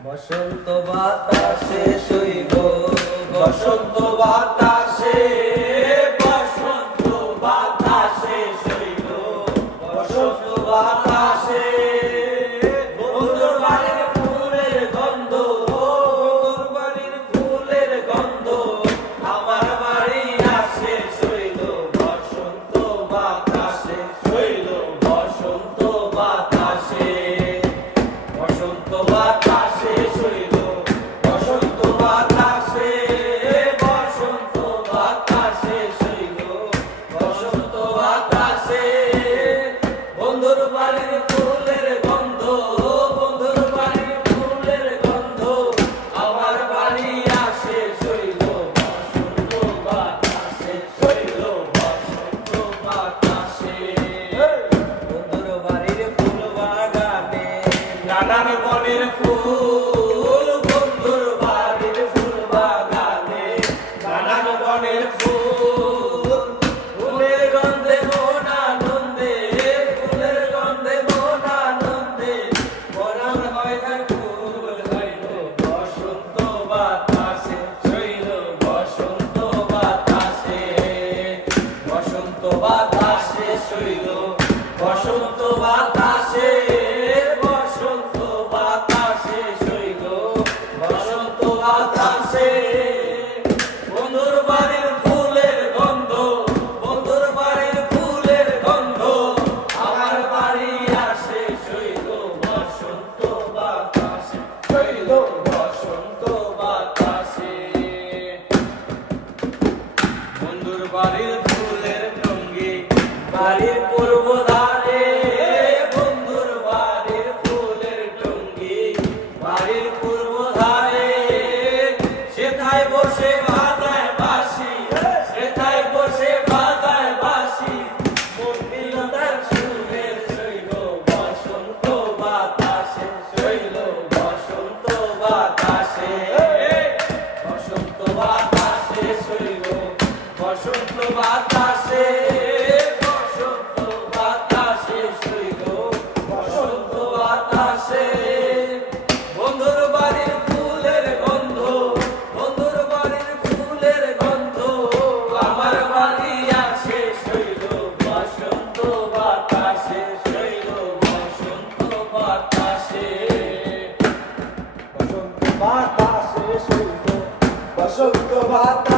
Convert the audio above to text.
বসন্ত বাতাসে শৈব বসন্ত বাতাসে বসন্ত বাতাসে শৈব বসন্ত বাতাসে বন্ধুর বাড়ির ফুলের গন্ধ বন্ধুর বাড়ির ফুলের গন্ধ আমার বাড়ি আসে শৈল বসন্ত বাতাসে শৈল বসন্ত বাতাসে বসন্ত বাতাসে শৈল বসন্ত বাতাসে বসন্ত বাতাসে শৈল বসন্ত বাতাসে বন্ধুর বাড়ির ফুলের গন্ধ বন্ধুর বাড়ির ফুলের গন্ধ আমার বাড়ি আসে শৈল বসন্ত বাতাসে শৈল বসন্ত বাতাসে বন্ধুর বাড়ির ফুল বাগানে নানান বনের ফুল বন্ধুর বাড়ির ফুল বাগানে নানান বনের ফুল ফুলের গন্ধে মন আনন্দে ফুলের গন্ধে মন আনন্দে পরাণ হয় না ফুল হইল বসন্ত বাতাসে শৈল বসন্ত বাতাসে বসন্ত বাতাসে শৈল বসন্ত বাতাসে বসন্ত বাতাসে শৈল বসন্ত বাতাসে বন্ধুর বাড়ির ফুলের গন্ধ বন্ধুর বাড়ির ফুলের গন্ধ আমার বাড়ি আসে শৈল বসন্ত বাতাসে শৈল বসন্ত বাতাসে বন্ধুর বাড়ির ফুলের টঙ্গি বাড়ির পূর্ব ধারে বন্ধুর বাড়ির ফুলের টঙ্গি বাড়ির পূর্ব ধারে সেথায় বসে বাজায় বাঁশি সেথায় বসে বাজায় বাঁশি মন্দিরতার সুরের শৈল বসন্ত বাতাসে শৈল বসন্ত বাতাসে বসন্ত বাতাসে শৈল বসন্ত বাতাসে বসন্ত বাতাসে শৈল বসন্ত বাতাসে বন্ধুর বাড়ির ফুলের গন্ধ বন্ধুর বাড়ির ফুলের গন্ধ আমার বাড়ি আসে শৈল বসন্ত বাতাসে শৈল বসন্ত বাতাসে বসন্ত বাতাসে শৈল বসন্ত বাতাসে